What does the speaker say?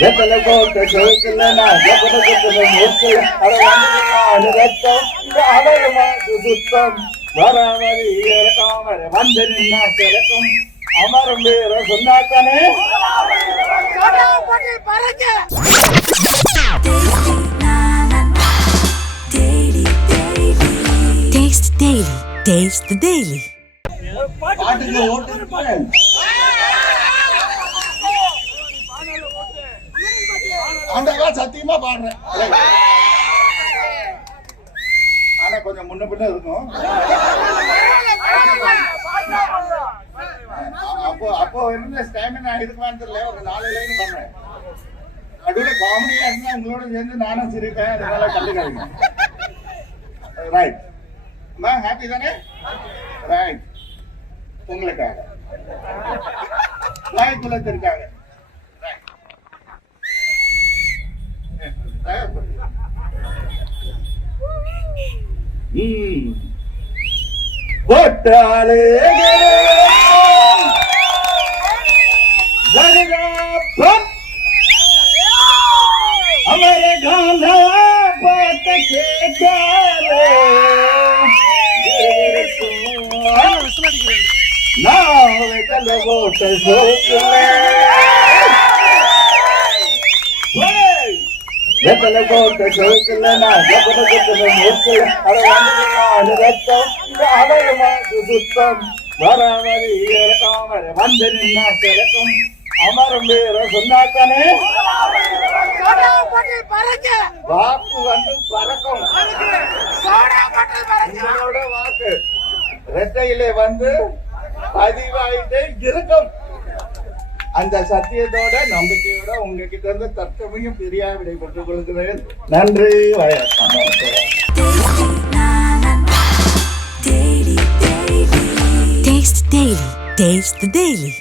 வெத்தல போட்ட சோக்கில் நான் ஜபதத்துல மூக்கில் அடவாண்டு ரத்தம் அழகமாக்கு சுத்தம் வராமதி இறக்காம வந்து நின்னா கிடக்கும் அமரம் பேர சொன்னாக்கனே Taste Daily. Taste the Daily. பாட்டுக்கு ஓட்டு ஆண்டவா சத்தியமா பாடுறேன். ஆனா கொஞ்சம் முன்ன பின்ன இருக்கும். அப்போ என்ன ஸ்டாமினா இருக்குமான்னு தெரியல. ஒரு 4 லைன் பண்றேன். நடுவுல காமெடியா இருந்தா உங்களோட சேர்ந்து நானும் சிரிப்பேன். அதனால கண்டுக்காதீங்க. ரைட் அம்மா, ஹாப்பி தானே? ரைட், உங்களுக்காக தாய் குலத்திற்காக போட்டாலே அமர காந்த பாட்ட கேட்டாலே நான் வெத்தல போட்ட சோக்கிலே வெத்தல போட்ட சோக்கில் நான் ஜபதத்துல மூக்கில் அடவாண்டு ரத்தம் அழகமாக்கு சுத்தம் வராமதி இறக்காம வந்து நின்னா கிடக்கும் அமரம் பேர சொன்னாக்கனே வாக்கு வந்து பறக்கும். உங்களோட வாக்கு ரெட்டையிலே வந்து பதிவாயிட்டே இருக்கும். அந்த சத்தியத்தோட நம்பிக்கையோட உங்ககிட்ட இருந்து தற்சமயம் பிரியா விடைபெற்றுக் கொள்கிறேன். நன்றி, வணக்கம். Taste Daily. Taste the Daily.